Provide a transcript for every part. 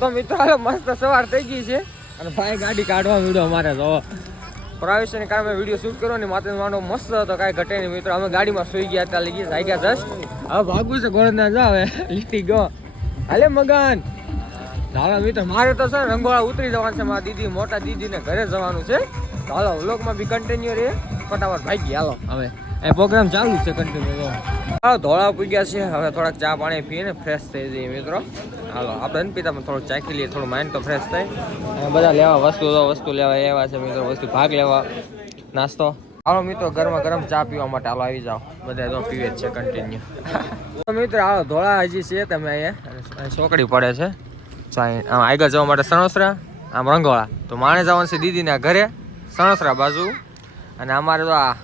તો મિત્રો મસ્ત સવાર થઈ ગઈ છે અને ભાઈ ગાડી કાઢવા વીડો અમારે તો પ્રાઇવેશન કારણે વિડીયો શૂટ કરો ને માથે માંડો મસ્ત હતો, કાંઈ ઘટે નહીં મિત્રો. અમે ગાડીમાં સુઈ ગયા હતા, લઈ ગયા જસ્ટ હવે ભાગવું છે ગોળના જાવ લીટી ગયો હાલે મગન હાલો મિત્રો. મારે તો છે રંગોળા ઉતરી જવાનું છે, મારા દીદી મોટા દીદીને ઘરે જવાનું છે. તો હાલો વ્લોગમાં બી કન્ટિન્યુ રહે, ફટાફટ ભાગી હાલો. હવે એ પ્રોગ્રામ ચાલુ છે કન્ટિન્યુ. હાલો ધોળા પૂગ્યા છે, હવે થોડાક ચા પાણી પીને ફ્રેશ થઈ જઈએ મિત્રો. હાલો આપણે ન પીતા પણ થોડુંક ચાખી લઈએ, થોડું માઇન્ડ તો ફ્રેશ થાય. અને બધા લેવા વસ્તુ લેવા એવા છે મિત્રો, વસ્તુ ભાગ લેવા નાસ્તો. હાલો મિત્રો ગરમા ગરમ ચા પીવા માટે હાલો આવી જાઓ, બધા તો પીવે જ છે કન્ટિન્યુ. મિત્રો હાલો ધોળા હજી છે તમે અહીંયા ચોકડી પડે છે, આમ આગળ જવા માટે સણોસરા, આમ રંગોળા. તો માણે જવાનું છે દીદીના ઘરે સણોસરા બાજુ. અને અમારે તો આ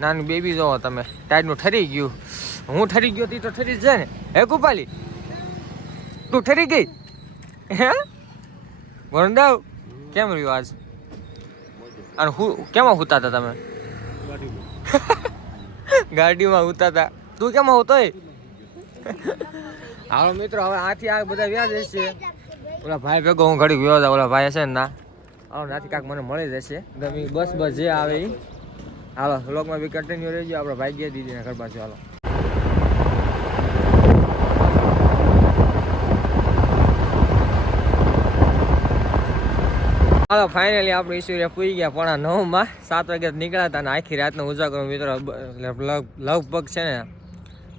નાની બેબી જોવો તમે, ટાઈડનું ઠરી ગયું. હું ઠરી ગયો તી તો ઠરી જ જાય ને. હે કુપાલી તું ઠરી ગઈ હે ગોંડાવ? કેમ રહ્યું આજ? અને કેમાં હુતા હતા તમે? ગાડીમાં હુતા હતા. તું કેમાં હુતોય? હાલો મિત્રો હવે આથી આ બધા વ્યાજ હશે. ઓલા ભાઈ ભેગો હું ઘડી વ્યો હતા, ઓલા ભાઈ હશે ને ના હાલો નાથી કાંક મને મળી જશે ગમે બસ જે આવે એ. હાલો વ્લોગમાં બી કન્ટિન્યુ રહેજો. આપણે ભાઈ ગયા દીદીના ઘર બાજુ. હાલો હાલો ફાઇનલી આપણે ઈશ્વરિયા પૂઈ ગયા 9:30 7 વાગે નીકળ્યા હતા અને આખી રાતનો ઉજાગરો મિત્રો લગભગ છે ને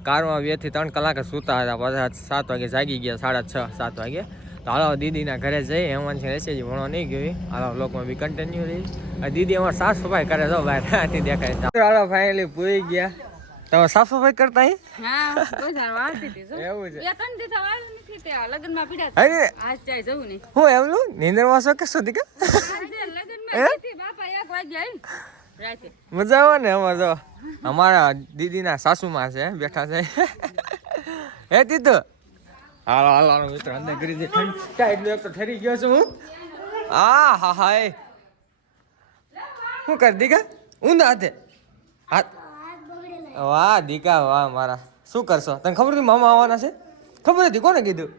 કારમાં 2 થી 3 કલાક સૂતા હતા, પાછા 7 વાગે જાગી ગયા 6:30 7 વાગે. તો હાલો દીદીના ઘરે જઈ હેમંત છે રેસેજી ભણવા નહીં ગયું. હાલો લોકમાં બી કન્ટિન્યુ રહી. દીદી અમારે સાફ સફાઈ કરે તો બહાર આથી દેખાય. હાલો ફાઇનલી પૂઈ ગયા. તમે સાફ સફાઈ કરતા એવું છે? હું એમનું નીંદરમાં છો કે સુધી કે મજા આવે ને. અમારે તો અમારા દીદીના સાસુમાં છે બેઠા છે. હે દીધો હાલો હાલો મિત્રો અંદર કરી દે. ઠંડા એટલું એક તો ઠરી ગયો છું હું. હા શું કર દીકા ઊંધા હાથે હાથ. વાહ દીકા વાહ મારા. શું કરશો? તને ખબર હતી મામા આવવાના છે? ખબર હતી? કોને કીધું?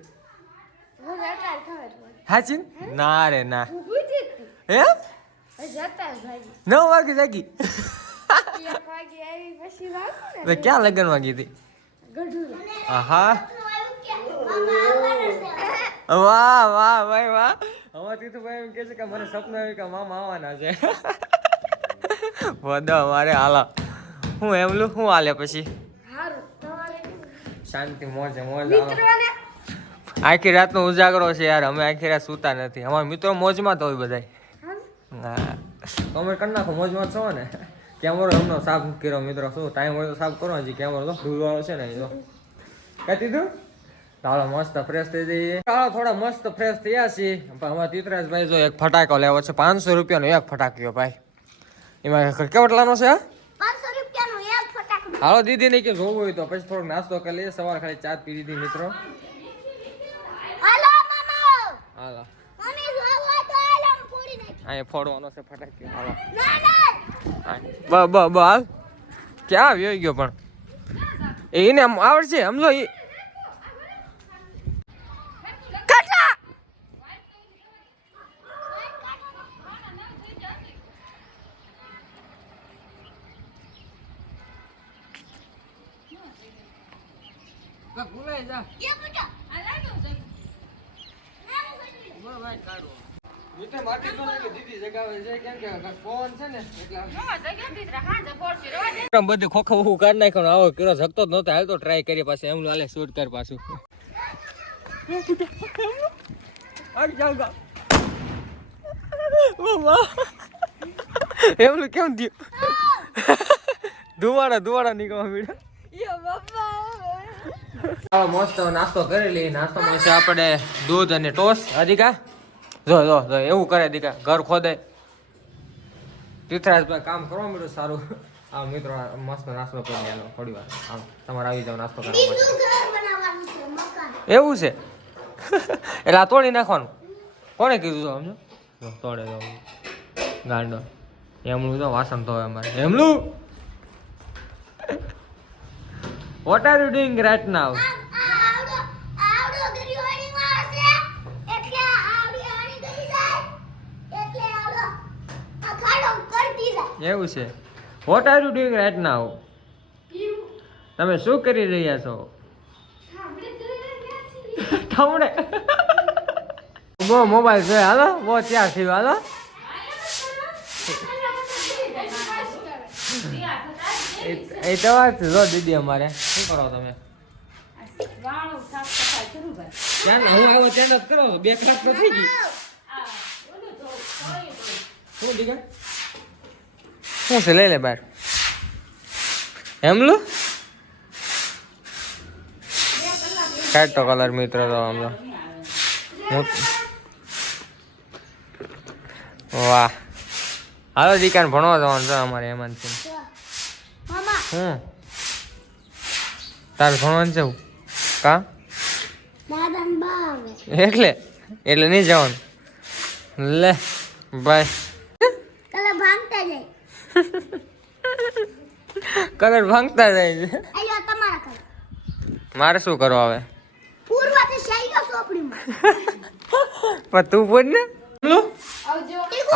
હાચી ના રે ના. હે 9 વાગે જાગી? ક્યાં લગ્ન વાગી હતી? હા વાહ વાહ ભાઈ વાહ. અમાર તીતુભાઈ એમ કે છે કે મને સપનું આવ્યું કે મામા આવવાના છે. બધા અમારે હાલા હું એમલું શું હાલે પછી શાંતિ મોજે મોજ. આખી રાતનો ઉજાગરો છે યાર. અમે આખી રાત સૂતા નથી. અમારા મિત્રો મોજમાં તો હોય બધા. હા તમે કરી નાખો મોજમાં છો ને. કેમેરો એમનો સાફ કર્યો મિત્રો. શું ટાઈમ હોય તો સાફ કરો. હજી કેમેરો તો ધૂળવાળો છે ને એ તો કહી દીધું. હાલો મસ્ત ફ્રેશ થઈ જઈએ. હાલો થોડા મસ્ત ફ્રેશ થયા છીએ. અમારા તીતરાજભાઈ જો એક ફટાકો લેવો છે 500 રૂપિયાનો એક ફટાક્યો ભાઈ. એમાં કેટલાનો છે? 500 રૂપિયાનો એક ફટાકો. હાલો દીદી ને કે જોવું હોય તો પછી થોડોક નાસ્તો કરી લઈએ. સવારે ખાલી ચા પી લીધી મિત્રો. હાલો મામા હાલો મમ્મી જોવો તો હાલો ફોડી નાખ. આ ફોડવાનો છે ફટાક્યો. હાલો ના હાલ ક્યાં આવ્યો ગયો પણ એને આવડશે સમજો. એ ભૂલાઈ જા મિત્રો માટી તો નહીં દીદી જગાવે છે કેમ કે ફોન છે ને એટલે બધું ખોખો કાઢ નાખ્યો. આવો કેરો જગતો જ નહોતો. હાલ તો ટ્રાય કરીએ પાછું એમનું હાલે શૂટ કર પાછું. એમનું કેમ થયું? ધુવાડા નીકળવા મળ્યા. મસ્ત નાસ્તો કરી લઈએ. નાસ્તોમાં છે આપણે દૂધ અને ટોસ. અધિકા જો એવું કરે દીકા ઘર ખોદે. તીર્થરાજભાઈ કામ કરવા મળ્યું સારું. આ મિત્રો મસ્ત નાસ્તો કરી લે થોડી વાર. આમ તમારે આવી જાવ નાસ્તો કરવા માટે. એવું છે એટલે આ તોડી નાખવાનું. કોને કીધું તો સમજો તોડે ગાંડો એમનું તો વાસણ તો અમારે એમનું. What are you doing right now? એવું છે. What are you doing right now? તમે શું કરી રહ્યા છો? ઠમણે બહુ મોબાઈલ છે. હાલો બહુ ત્યાર થયું. હાલો એ તો વાત જો દીદી અમારે શું કરો તમે? ત્યાં હું આવ્યો ત્યાં જ કરો છો. 2 કલાક તો થઈ ગઈ. શું દીકરા શું છે? લઈ લે બાર. એમલું કાઢ તો કલર મિત્ર તો આમલો. વાહ હાલો દીકાને ભણવા જવાનું છે અમારે એમાં છે. હું તારે ભણવાનું છે કા? એટલે નહીં જવાનું. લે ભાઈ કલર ભાંગતા જાય છે. મારે શું કરવા આવે? પણ તું બોલ ને.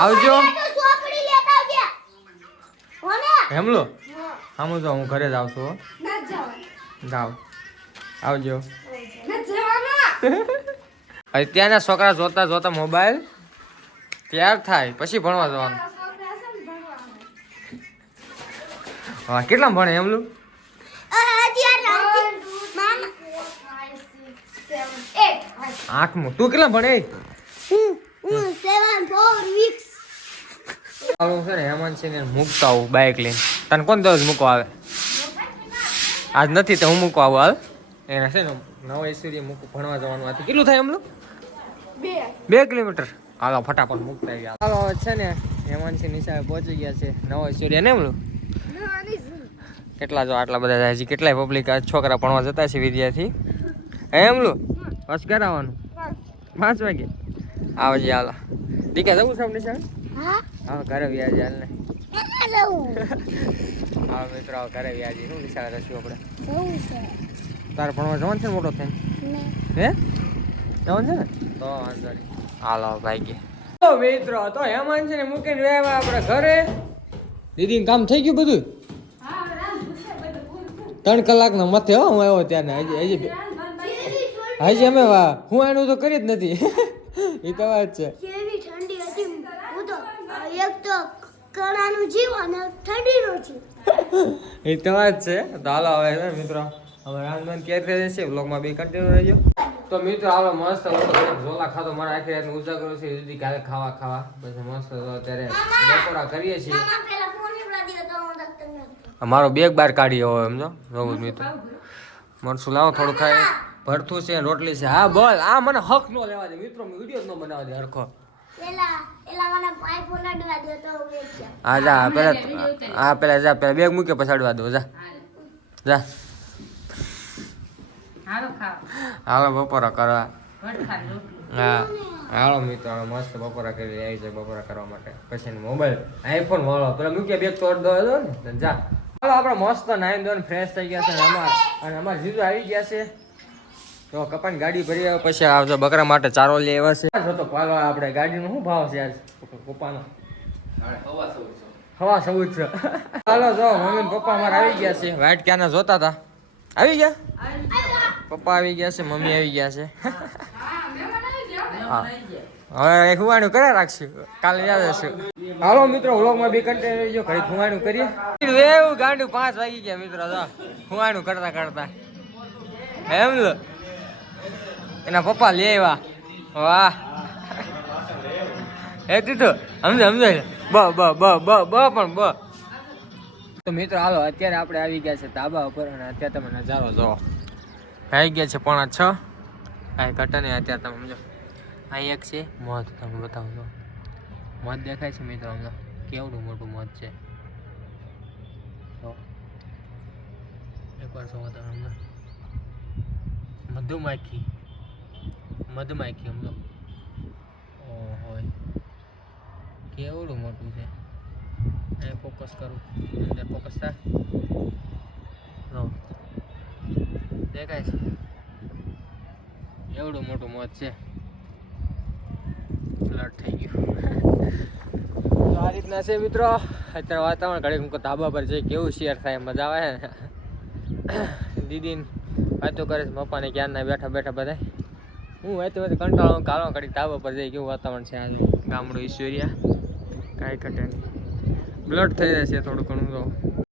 આવજો હેમલો. આમ જો હું ઘરે જ આવશું. જાવ આવજો. અત્યારના છોકરા જોતા જોતા મોબાઈલ તૈયાર થાય પછી ભણવા જવાનું. હા કેટલા ભણે એમલું? 8મું. તું કેટલા ભણે? હું છે ને હેમંત છે ને મૂકતા આવું બાઇક લઈને. તને કોણ દરરોજ મૂકવા આવે? આજ નથી તો હું મૂકવા આવું. હાલ એને છે ને નવા ઈશ્વરીએ મૂકું ભણવા જવાનું હતું. કેટલું થાય એમલું? 2 કિલોમીટર. હાલો ફટાફટ મૂકતા ગયા. હાલો હવે છે ને હેમંત છે નિશાળે પહોંચી ગયા છે. નવા ઈશ્વરીએ ને એમલું કેટલા જો આટલા બધા જાય છે. કેટલાય પબ્લિક છોકરા ભણવા જતા છે વિદ્યાર્થી. એમલું બસ કરાવવાનું 5 વાગે આવજે. હાલો દીકા જવું છે નિશાળે? હા ઘરે વ્યાજ હાલ ને. હા મિત્રો ઘરે વ્યાજી શું નિશાળે રહીશું આપણે. તારે ભણવા જવાનું છે ને મોટો થઈને? હે જવાનું છે ને તો વાંધો નહીં. હાલો ભાઈ ગયા મિત્રો. તો હેમંત છે ને મૂકીને રહ્યા આપણે ઘરે. દીદીનું કામ થઈ ગયું બધું? 3 કલાકનો મથે હો હું આવ્યો ત્યાં. હજી અમે હું આનું તો કરી જ નથી. એ તો વાત છે. એ તો વાત છે. તો હાલો હવે મિત્રો હવે રાંધવાનું ક્યારે થઈ જશે વ્લોગમાં બી કન્ટિન્યુ રહેજો. તો મિત્રો હાલો મસ્ત ઝોલા ખાતો મારા આખી રાતનો ઉજાગરો છે. દીદી કાલે ખાવા પછી મસ્ત અત્યારે બપોરા કરીએ છીએ. મારો બેગ બહાર કાઢી હોય સમજો. જોવું મિત્રો મરસું લાવો થોડું ખાય. ભરથું છે રોટલી છે. હા બોલ. આ મને હક નો લેવા દે મિત્રો. વિડીયો જ નો બનાવવા દે હરખો. હા જા પેલા જા પેલા બેગ મૂકે પછાડવા દો. જા જા હાલો બપોરા કરવા. હા હાલો મિત્રો મસ્ત બપોરા કરી આવી છે. બપોરા કરવા માટે પછી મોબાઈલ આઈફોન વાળો પેલા મૂકે બેગ તોડ દો ને જા. હાલો આપણે મસ્ત નાઈન ધોઈને ફ્રેશ થઈ ગયા છે. અને અમારા જીજુ આવી ગયા છે. તો કપાની ગાડી ભરી આવે પછી આવજો. બકરા માટે ચારો લઈ આવ્યા છે. તો પાલો આપણે ગાડીનો શું ભાવ છે આજ પપ્પાનો? 1400. હાલો જો મમ્મી પપ્પા અમારે આવી ગયા છે. વાઈટ ક્યાંના જોતા હતા. આવી ગયા પપ્પા આવી ગયા છે. મમ્મી આવી ગયા છે. હવે ખુવાણું કરે રાખશું. કાલે યાદ હશે. હાલો મિત્રો વ્લોગમાં બી કન્ટિન્યુ રહેજો. ઘરે ખુવાણું કરીએ. એવું ગાંડું 5 વાગી ગયા મિત્રો. જો ખુવાણું કરતા એમ લો એના પપ્પા લે આવ્યા. વાહ એ દીધું સમજાય બ પણ બ. તો મિત્રો હાલો અત્યારે આપણે આવી ગયા છે ધાબા ઉપર. અને અત્યારે તમે નજારો જોવો. આવી ગયા છે 5:30. કાંઈ ઘટે નહીં અત્યારે તમે સમજો. અહીં એક છે મધ. તમે બતાવો છો મધ દેખાય છે મિત્રો? સમજો કેવડું મોટું મધ છે. એકવાર શું તમે સમજો મધુમાખી સમજો. ઓહો કેવડું મોટું છે. અહીં ફોકસ કરું. અંદર ફોકસ થાય દેખાય છે. એવડું મોટું મધ છે. ફ્લડ થઈ ગયું. તો આ રીતના છે મિત્રો અત્યારે વાતાવરણ ઘડીક મૂકો ધાબા પર જઈ કેવું શેર થાય મજા આવે ને દીદી વાતો કરે છે પપ્પાને ક્યારના બેઠા બેઠા બધા હું વાતો કંટાળો કાળો ઘડીક ધાબા પર જઈ કેવું વાતાવરણ છે આજે ગામડું ઈશ્વરિયા કાંઈ ઘટે નહીં બ્લડ થઈ જાય છે થોડું ઘણું તો